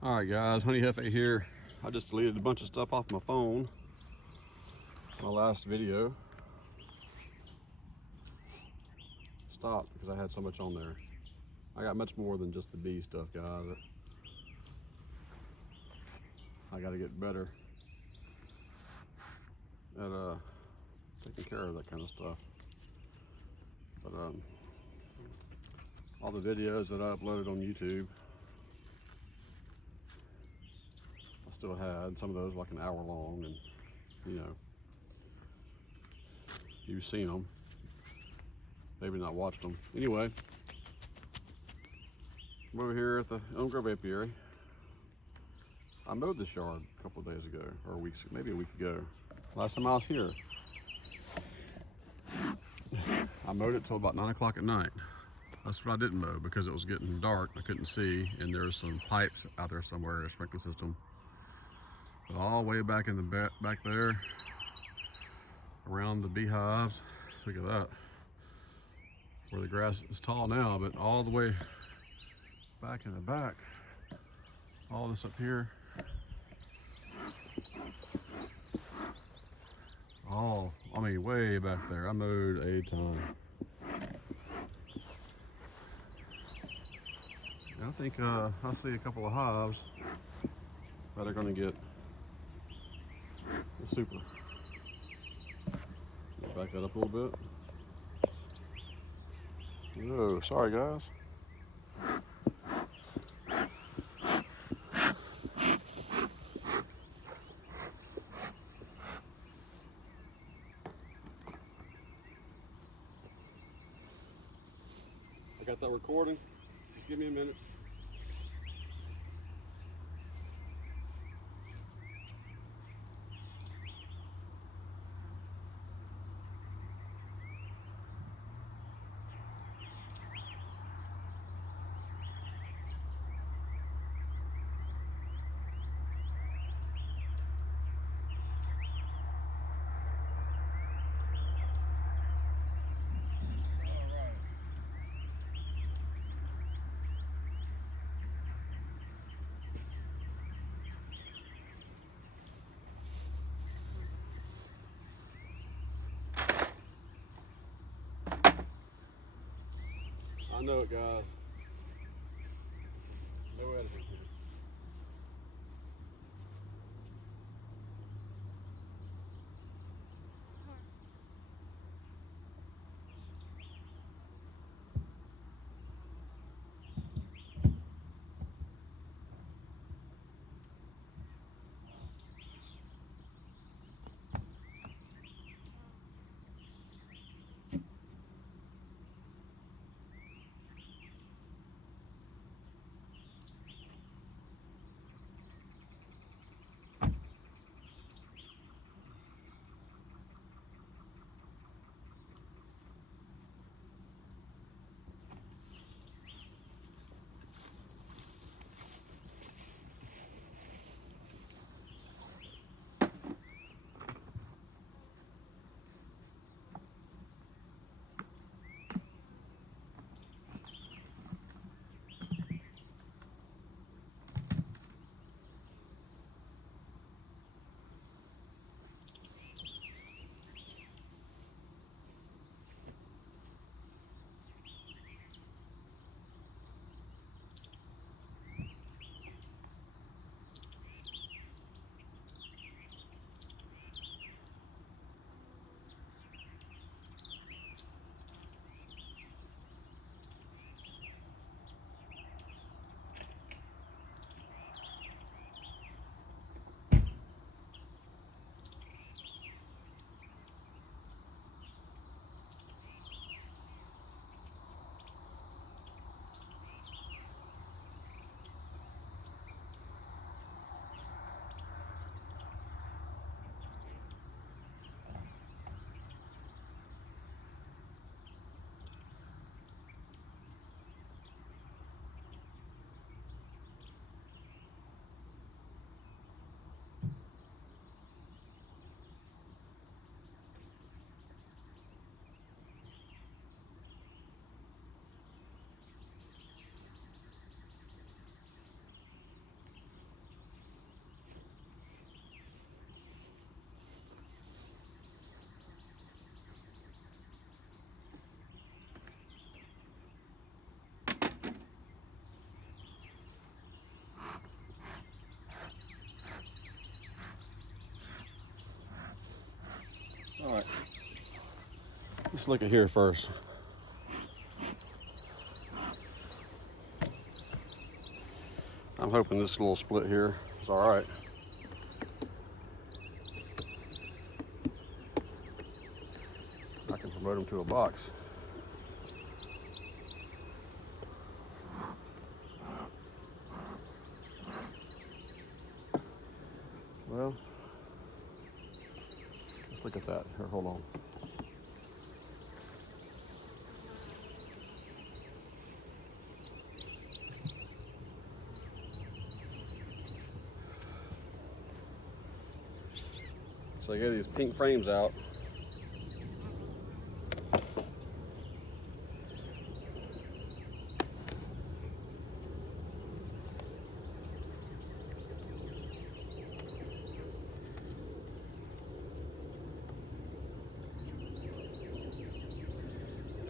Alright guys, Jefe here. I just deleted a bunch of stuff off my phone. My last video stopped because I had so much on there. I got much more than just the bee stuff, guys. I gotta get better at taking care of that kind of stuff. But all the videos that I uploaded on YouTube, I still had some of those like an hour long, and you know, you've seen them, maybe not watched them. Anyway, I'm over here at the Elm Grove Apiary. I mowed this yard a couple of days ago, or weeks, maybe a week ago. Last time I was here, I mowed it till about 9 o'clock at night. That's what I didn't mow because it was getting dark. I couldn't see, and there's some pipes out there somewhere, a sprinkler system. But all the way back in the back there, around the beehives. Look at that. Where the grass is tall now, but all the way back in the back, all this up here, all, I mean, way back there. I mowed a ton. I think I see a couple of hives that are going to get the super. Back that up a little bit. Whoa, sorry guys. I got that recording. Just give me a minute. I know it, guys. No editing here. Let's look at here first. I'm hoping this little split here is all right. I can promote them to a box. Well, let's look at that. Here, hold on. So I get these pink frames out.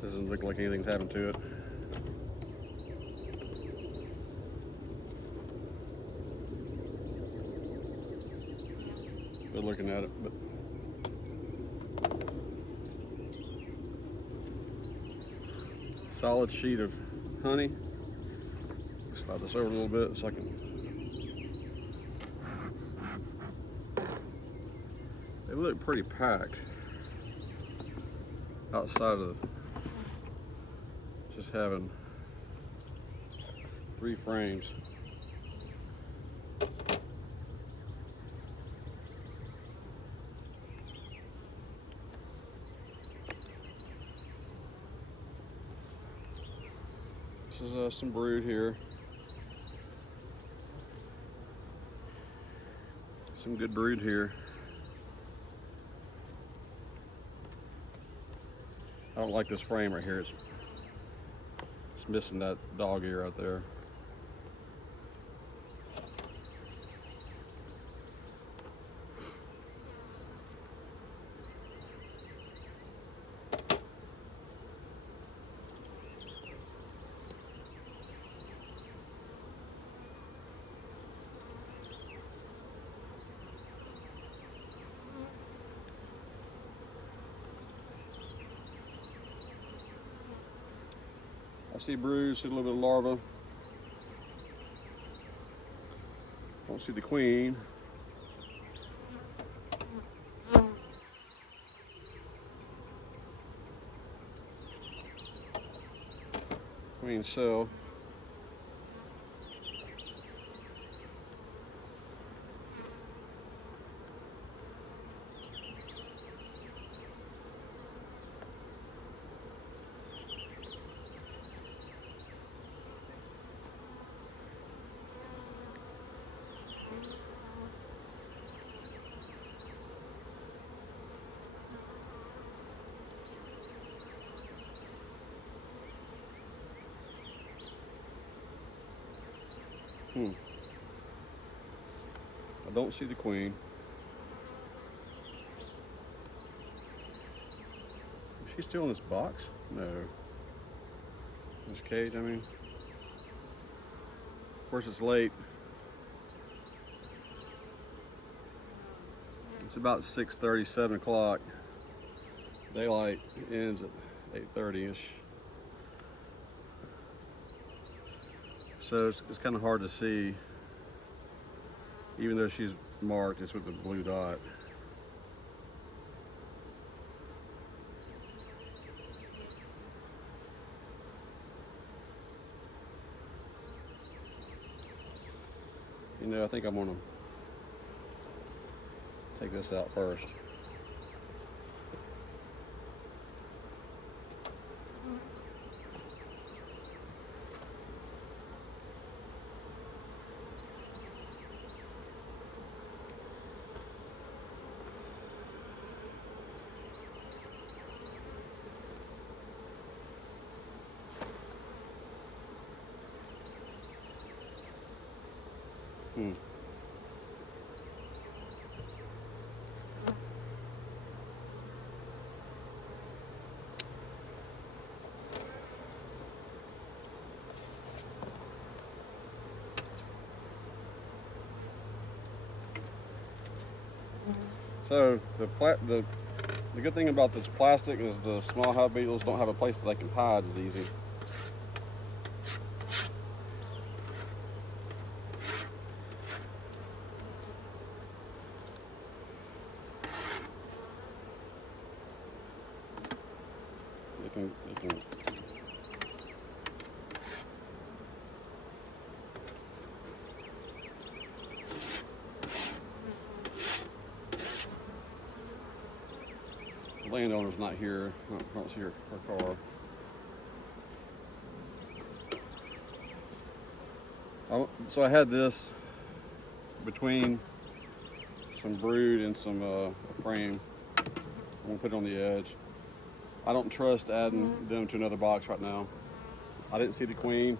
Doesn't look like anything's happened to it. Good looking at it, but solid sheet of honey. Slide this over a little bit so I can. They look pretty packed outside of just having 3 frames. This is some brood here. Some good brood here. I don't like this frame right here. It's missing that dog ear right there. I see brood, see a little bit of larva. Don't see the queen. Queen cell. I don't see the queen. Is she still in this box? No. This cage, I mean. Of course, it's late. It's about 6:30, 7 o'clock. Daylight ends at 8:30-ish. So it's kind of hard to see, even though she's marked, it's with the blue dot. You know, I think I'm gonna take this out first. So the The good thing about this plastic is the small hive beetles don't have a place that they can hide as easy. They can the landowner's not here. I don't see her car. So I had this between some brood and some frame. I'm gonna put it on the edge. I don't trust adding them to another box right now. I didn't see the queen.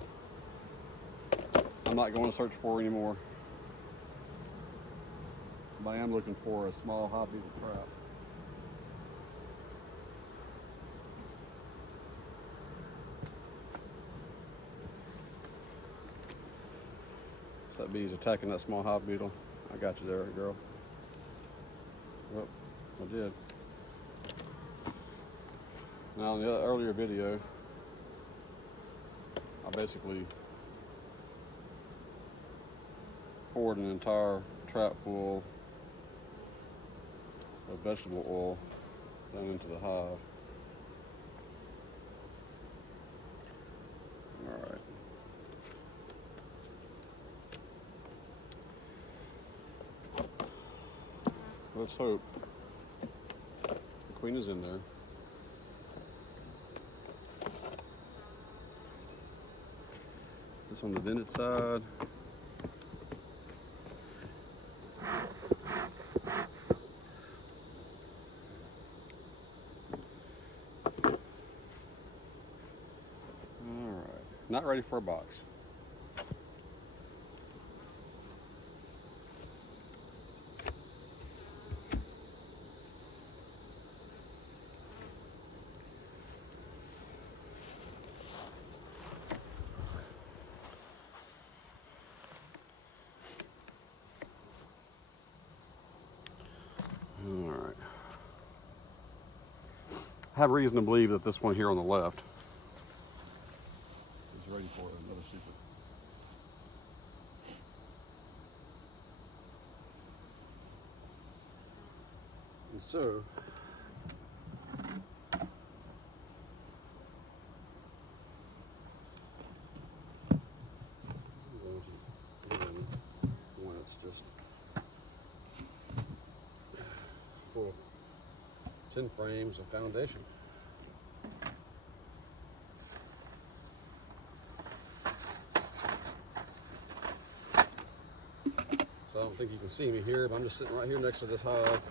I'm not going to search for her anymore. But I am looking for a small hive beetle trap. So that bee's attacking that small hive beetle. I got you there, girl. Well, I did. Now in the earlier video, I basically poured an entire trap full of vegetable oil down into the hive. All right. Let's hope the queen is in there. This on the dented side. All right, not ready for a box. I have reason to believe that this one here on the left is ready for another super. And so, one that's just full 10 frames of foundation. So I don't think you can see me here, but I'm just sitting right here next to this hive,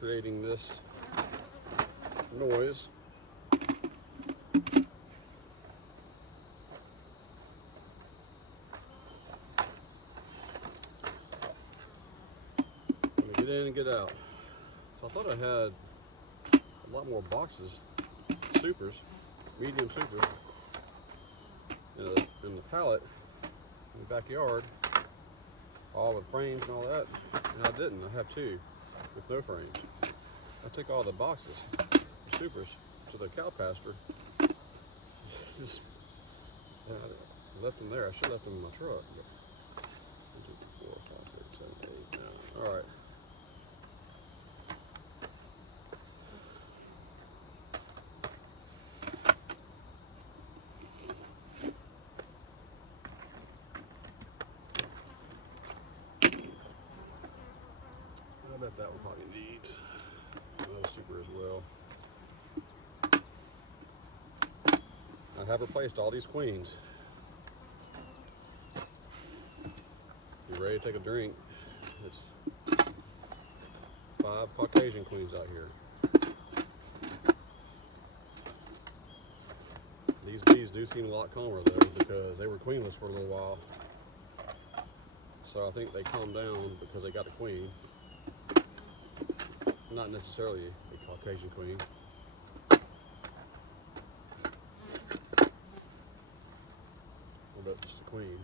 creating this noise. Let me get in and get out. So I thought I had a lot more boxes, supers, medium supers, in the pallet in the backyard, all with frames and all that, and I didn't. I have two with no frames. I took all the boxes, the supers, to the cow pasture. Just I left them there. I should have left them in my truck. But 1, 2, 3, 4, 5, 6, 7, 8, 9. All right. I bet that one probably needs another super as well. I have replaced all these queens. You ready to take a drink? It's 5 Caucasian queens out here. These bees do seem a lot calmer though, because they were queenless for a little while. So I think they calmed down because they got a queen. Not necessarily a Caucasian queen. But just a queen.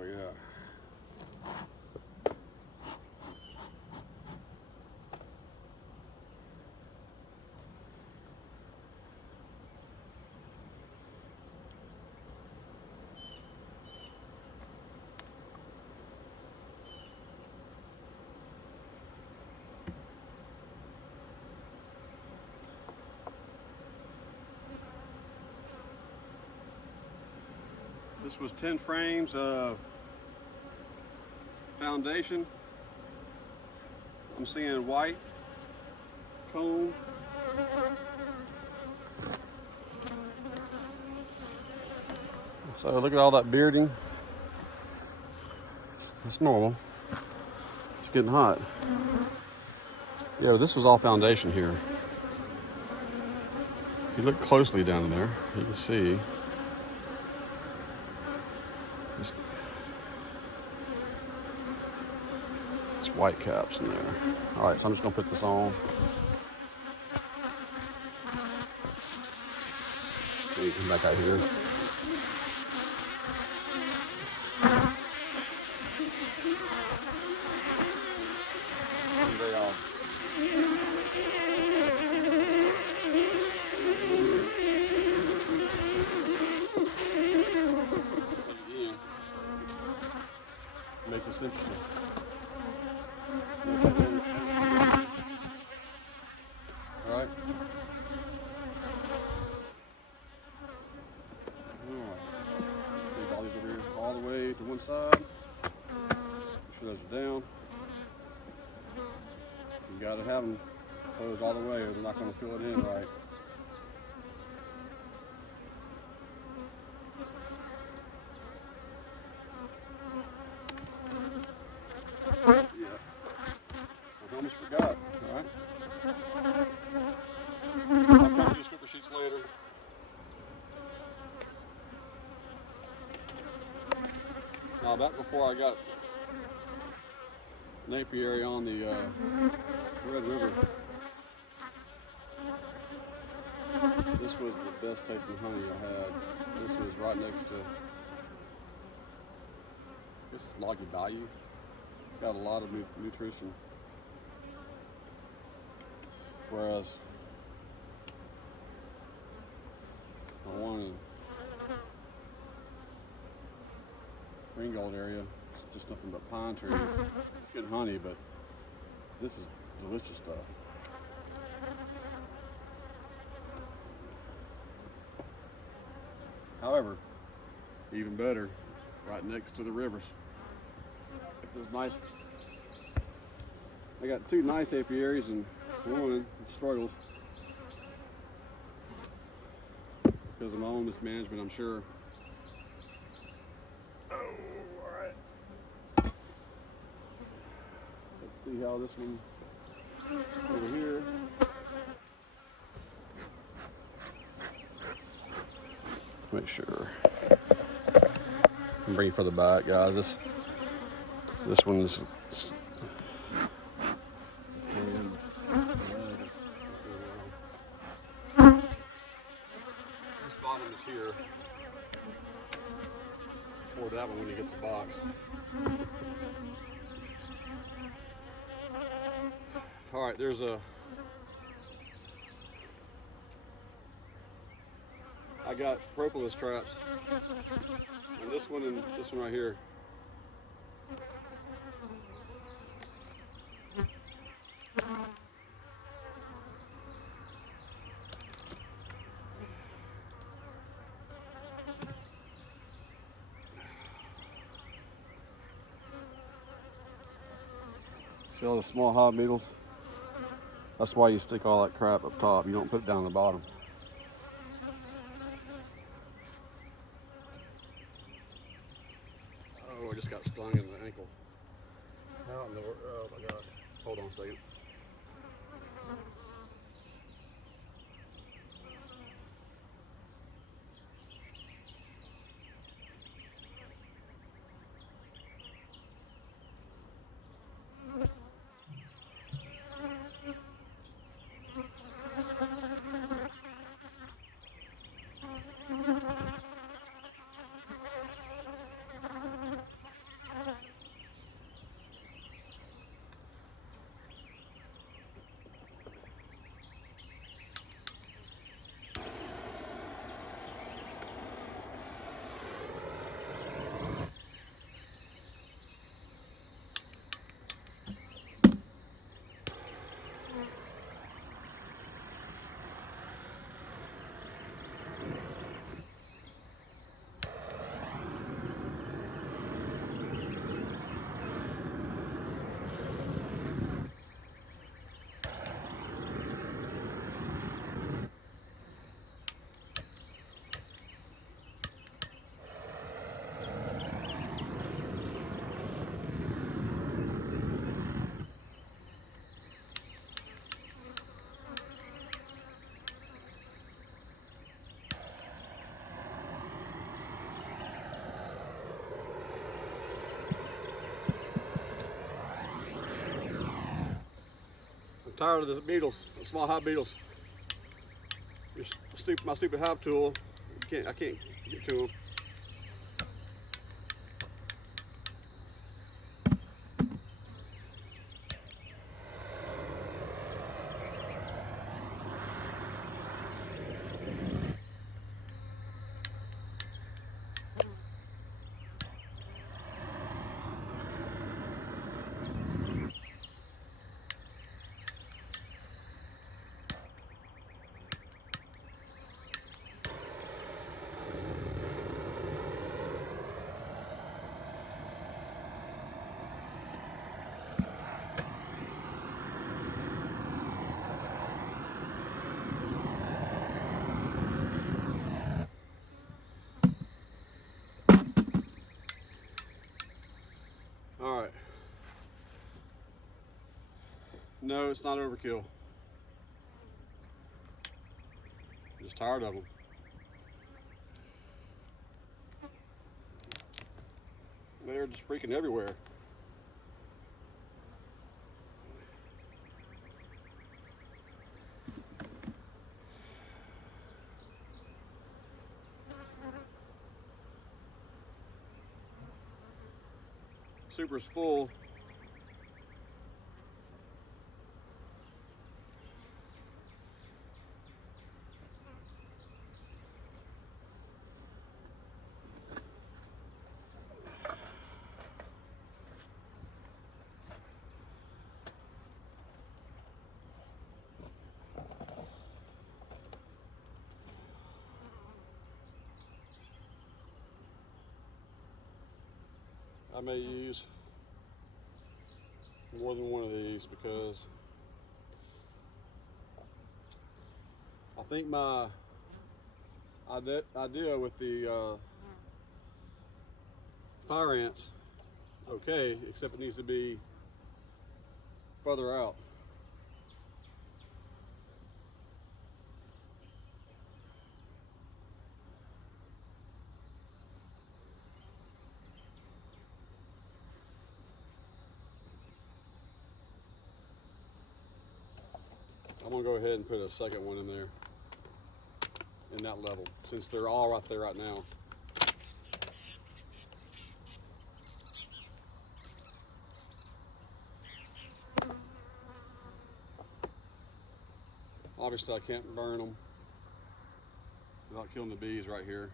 we got? This was 10 frames of foundation. I'm seeing white comb. So look at all that bearding. It's normal. It's getting hot. Yeah, this was all foundation here. If you look closely down in there, you can see it's white caps in there. All right, so I'm just gonna put this on. Then you come back out here. They all. Make this interesting. All right. Take all these over here all the way to one side. Make sure those are down. You gotta have them closed all the way or they're not gonna fill it in right. Now back before I got an apiary on the Red River, this was the best tasting honey I had. This was right next to, this is Loggy Bayou. Got a lot of nutrition. Whereas the one in Ringgold area, it's just nothing but pine trees. Good honey, but this is delicious stuff. However, even better, right next to the rivers. There's nice. I got two nice apiaries and one that struggles because of my own mismanagement, I'm sure. See how this one over here. Make sure. I'm bringing further back, guys. This one is. This bottom is here. For that one when he gets the box. All right, there's I got propolis traps, and this one right here. See all the small hive beetles? That's why you stick all that crap up top. You don't put it down the bottom. Oh, I just got stung in the ankle. How in the world? Oh my gosh. Hold on a second. tired of the beetles, the small hive beetles. My stupid hive tool, I can't get to them. All right. No, it's not overkill. I'm just tired of them. They're just freaking everywhere. Super's full. I may use more than one of these because I think my idea with the fire ants, okay, except it needs to be further out. I'm gonna go ahead and put a second one in there, in that level, since they're all right there right now. Obviously I can't burn them without killing the bees right here.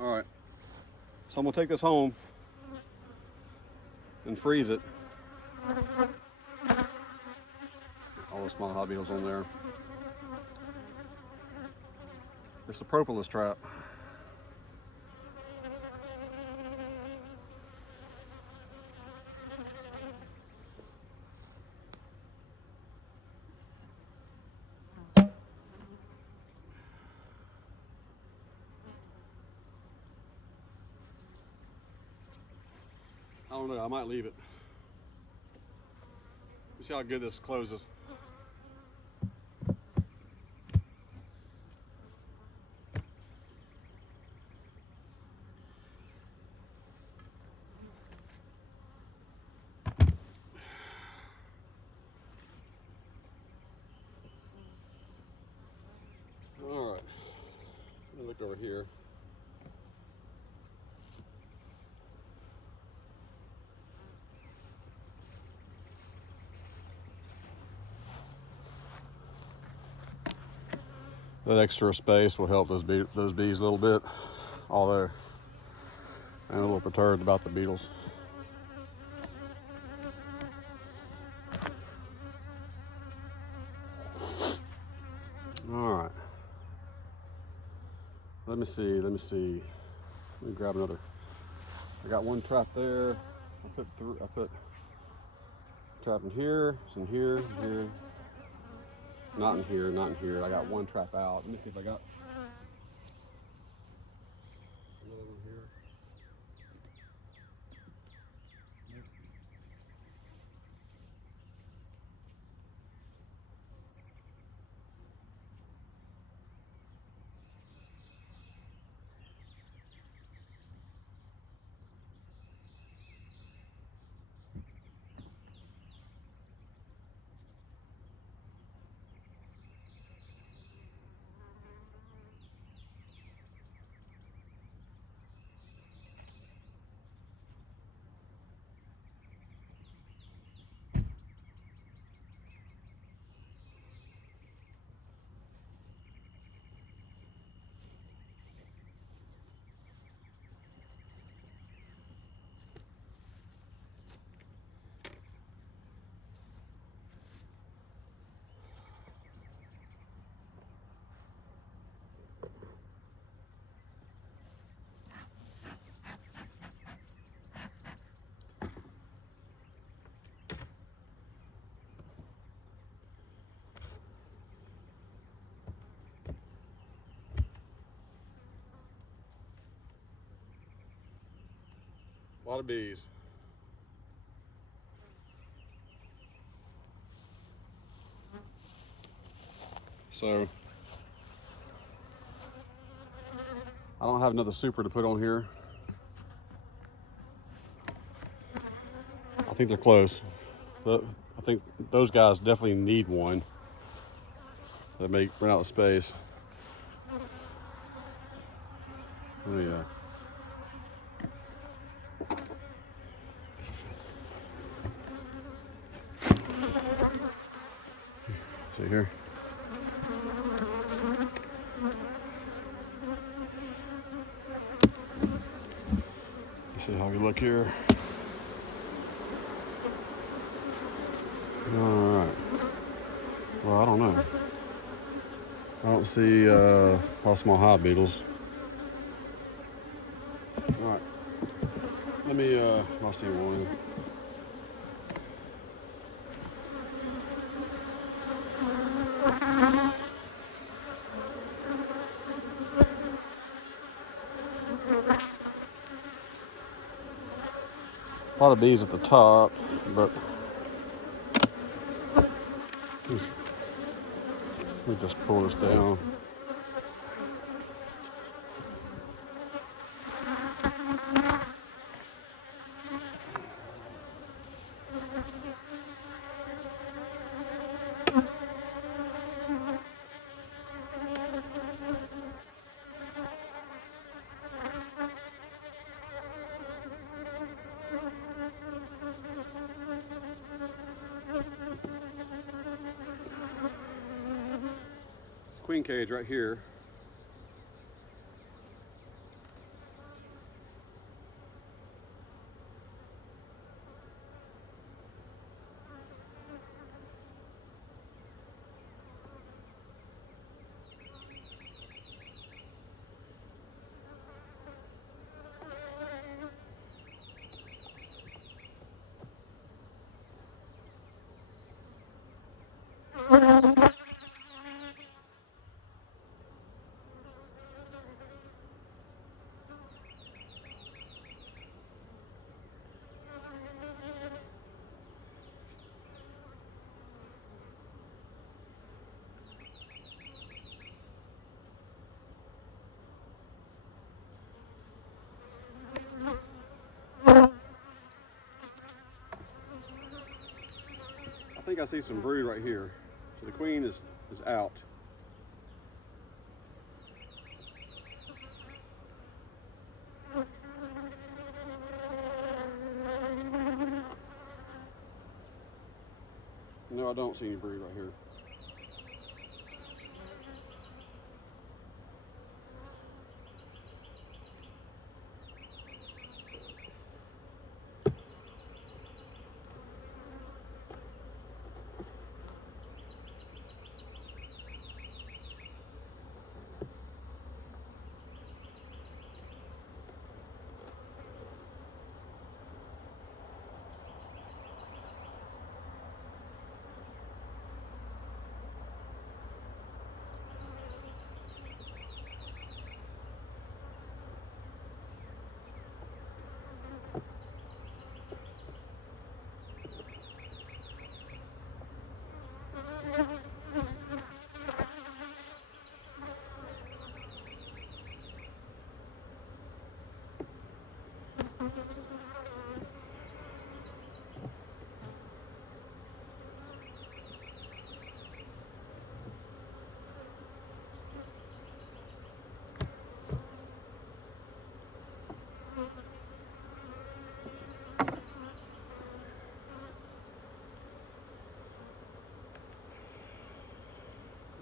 All right, so I'm gonna take this home and freeze it. All the small hive beetles on there. It's a propolis trap. I don't know, I might leave it. You see how good this closes. All right, let me look over here. That extra space will help those bees a little bit, although I'm a little perturbed about the beetles. All right. Let me see. Let me grab another. I got one trap there. I put trap in here, some here, here. Not in here, not in here. I got one trap out. Let me see if I got another one here. A lot of bees. So I don't have another super to put on here. I think they're close. I think those guys definitely need one. They may run out of space. Oh yeah. See here. See how we look here. All right. Well, I don't know. I don't see how small hive beetles. All right. Let me I'll see one. A lot of bees at the top, but let me just pull this down. Queen cage right here. I think I see some brood right here. So the queen is out. No, I don't see any brood right here.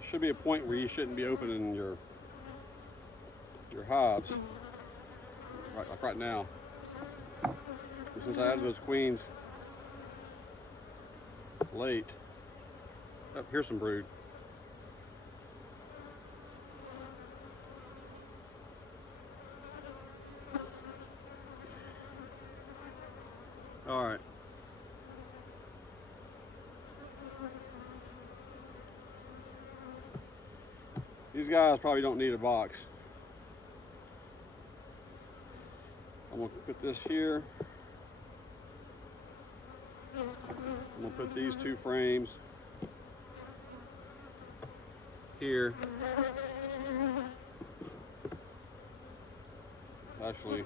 Should be a point where you shouldn't be opening your hives, right, like right now. But since I added those queens late, oh, here's some brood. All right. These guys probably don't need a box. I'm gonna put this here. I'm gonna put these two frames here. Actually,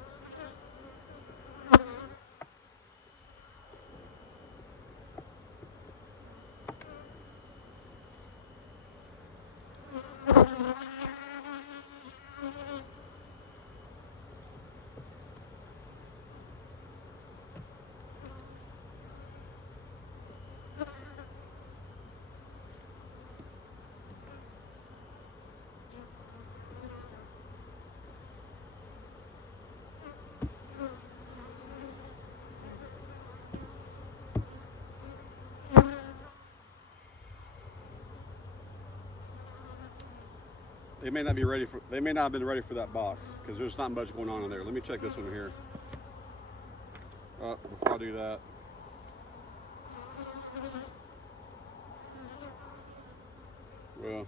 they may not have been ready for that box because there's not much going on in there. Let me check this one here. Before I do that, well,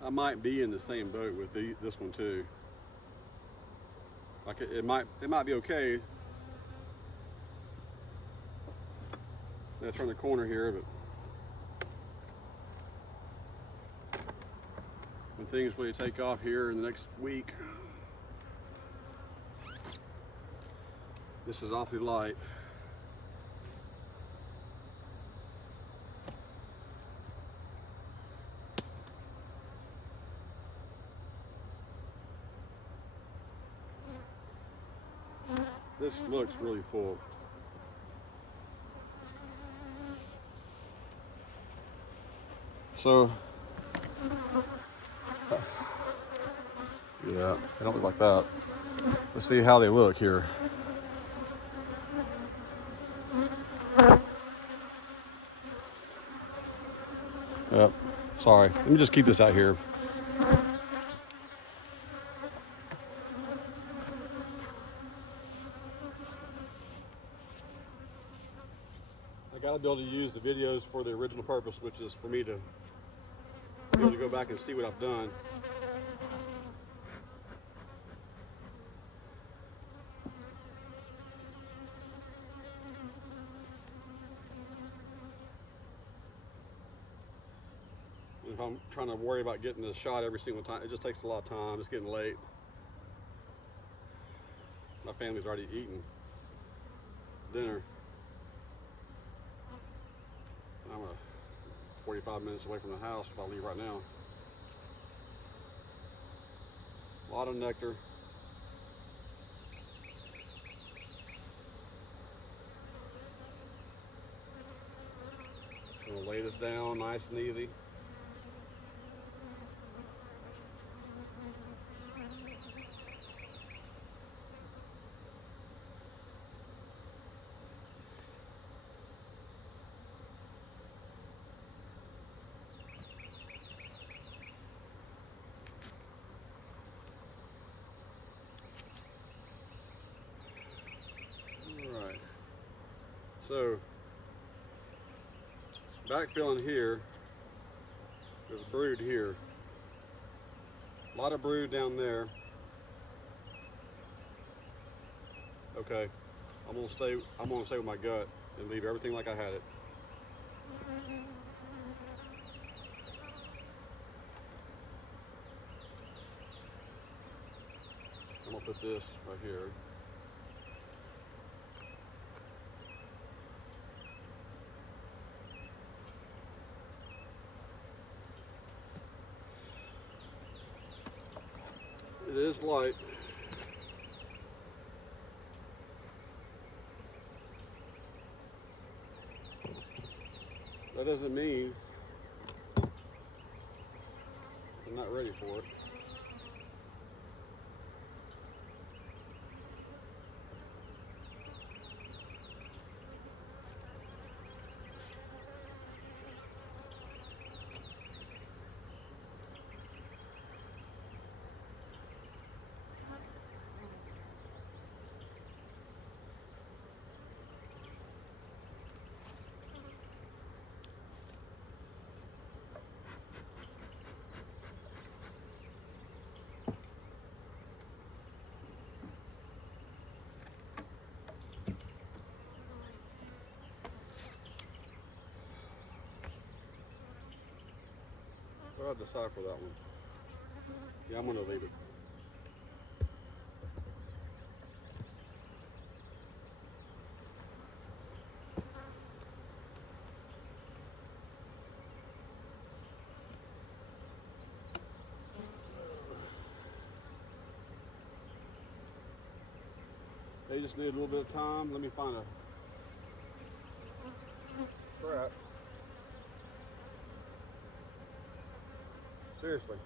I might be in the same boat with this one too. Like it might be okay. I'm gonna turn the corner here, but when things really take off here in the next week, this is awfully light. This looks really full. So, yeah, they don't look like that. Let's see how they look here. Yep, sorry. Let me just keep this out here. I gotta be able to use the videos for the original purpose, which is for me to be able to go back and see what I've done. If I'm trying to worry about getting the shot every single time, it just takes a lot of time. It's getting late. My family's already eaten dinner. I'm 45 minutes away from the house if I leave right now. A lot of nectar. A lay this down nice and easy. Alright, so backfilling here, there's brood here. A lot of brood down there. Okay, I'm gonna stay with my gut and leave everything like I had it. I'm gonna put this right here. It is light. That doesn't mean I'm not ready for it. What do I decide for that one? Yeah, I'm gonna leave it. They just need a little bit of time. Let me find a trap. Seriously.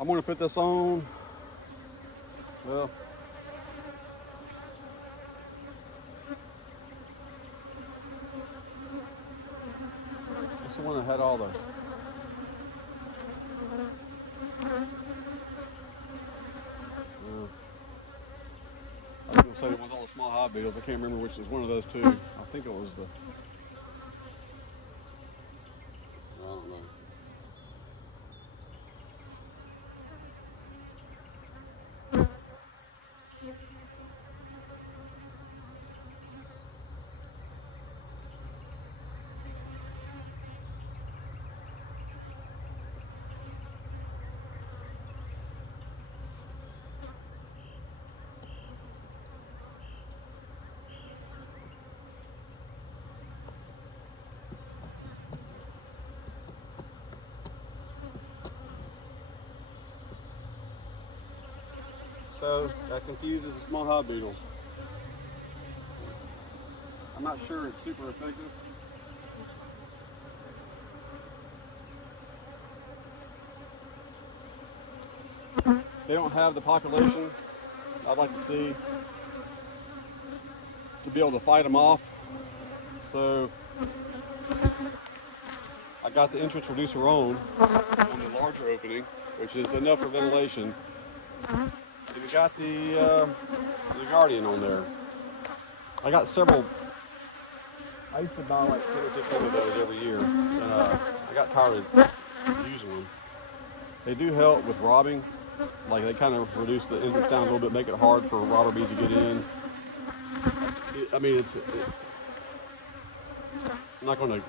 I'm gonna put this on. Well, that's the one that had all the. I was gonna say the one with all the small hive beetles. I can't remember which was one of those two. I think it was the. I don't know. So that confuses the small hive beetles. I'm not sure it's super effective. they don't have the population I'd like to see to be able to fight them off. So I got the entrance reducer on the larger opening, which is enough for ventilation. And we got the Guardian on there. I got several. I used to buy like 10 or 15 of those every year, and I got tired of using them. They do help with robbing. Like they kind of reduce the entrance down a little bit, make it hard for robber bees to get in. I mean, I'm not going to.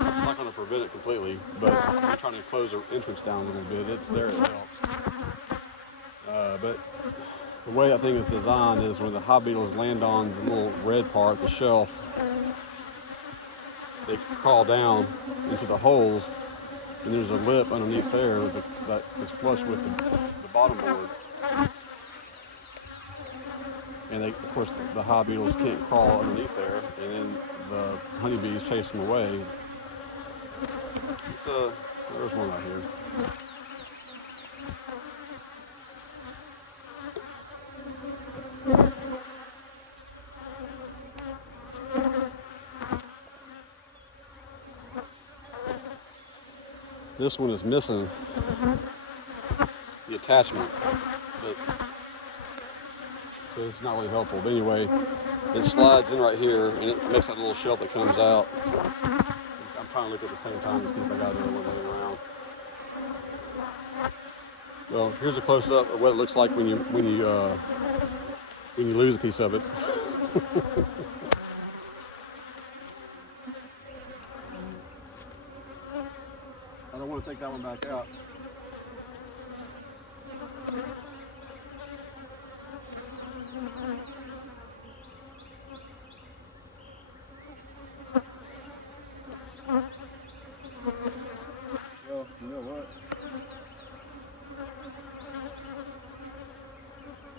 I'm not going to prevent it completely, but if you're trying to close the entrance down a little bit, it's there. It helps. But the way that thing is designed is when the hive beetles land on the little red part, the shelf, they crawl down into the holes, and there's a lip underneath there that is flush with the bottom board. And of course, the hive beetles can't crawl underneath there, and then the honeybees chase them away. There's one right here. This one is missing the attachment, so it's not really helpful. But anyway, it slides in right here, and it makes that little shelf that comes out. I'm trying to look at the same time to see if I got it running around. Well, here's a close-up of what it looks like when you lose a piece of it. I don't want to take that one back out. Well, you know what?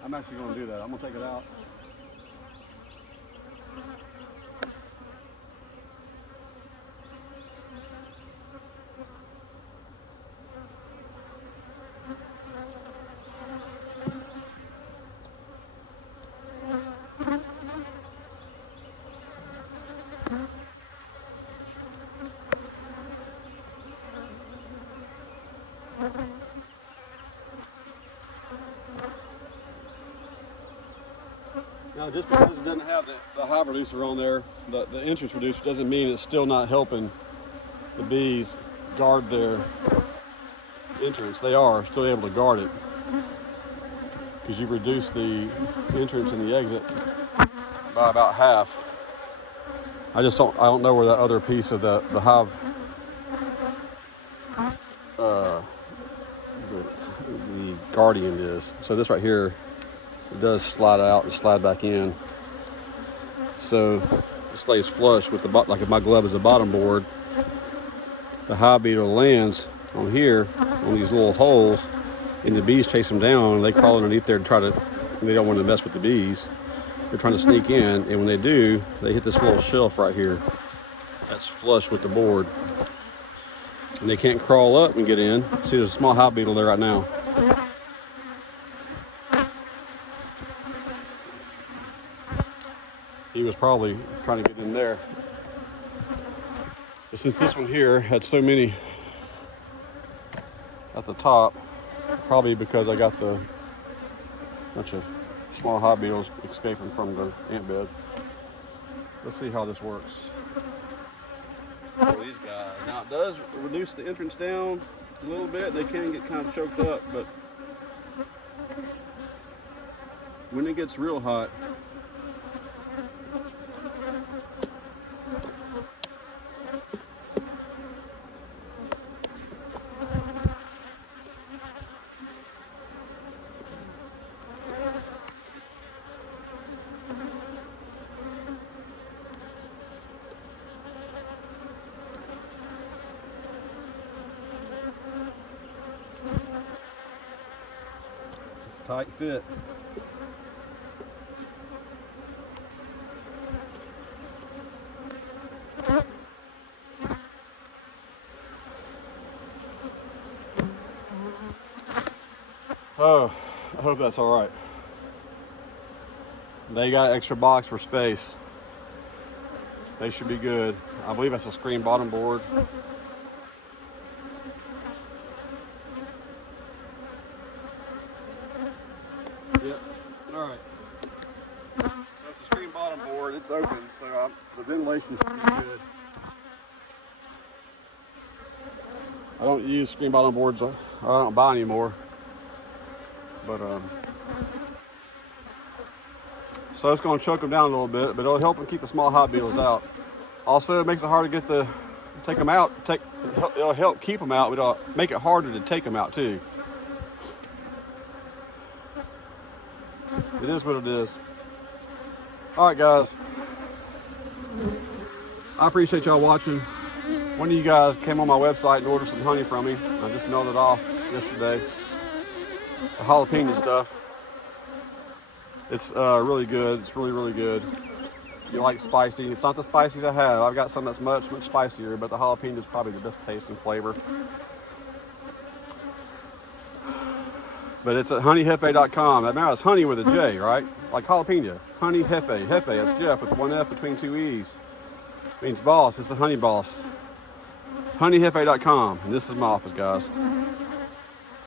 I'm actually going to do that. I'm going to take it out. Now, just because it doesn't have the hive reducer on there, the entrance reducer, doesn't mean it's still not helping the bees guard their entrance. They are still able to guard it because you reduce the entrance and the exit by about half. I don't know where that other piece of the hive the Guardian is. So this right here, it does slide out and slide back in. So it stays flush with the bottom. Like if my glove is a bottom board, the hive beetle lands on here on these little holes, and the bees chase them down, and they crawl underneath there to try to. They don't want to mess with the bees. They're trying to sneak in, and when they do, they hit this little shelf right here that's flush with the board, and they can't crawl up and get in. See, there's a small hive beetle there right now. He was probably trying to get in there. But since this one here had so many at the top, probably because I got the bunch of small hive beetles escaping from the ant bed. Let's see how this works. For these guys. Now it does reduce the entrance down a little bit. They can get kind of choked up, but when it gets real hot, tight fit. Oh, I hope that's all right. They got an extra box for space. They should be good. I believe that's a screen bottom board. Yep. All right. So it's a screen bottom board. It's open, so the ventilation should be good. I don't use screen bottom boards. I don't buy anymore. But so it's going to choke them down a little bit, but it'll help them keep the small hot beetles out. Also, it makes it hard to take them out. It'll help keep them out, but it'll make it harder to take them out too. It is what it is. All right, guys. I appreciate y'all watching. One of you guys came on my website and ordered some honey from me. I just mailed it off yesterday. The jalapeno stuff. It's really good. It's really, really good. If you like spicy, it's not the spiciest I have. I've got some that's much, much spicier, but the jalapeno is probably the best taste and flavor. But it's at honeyjefe.com. Now it's honey with a J, right? Like jalapeno. Honey Jefe. Jefe, that's Jeff with one F between two E's. Means boss. It's a honey boss. honeyjefe.com. And this is my office, guys.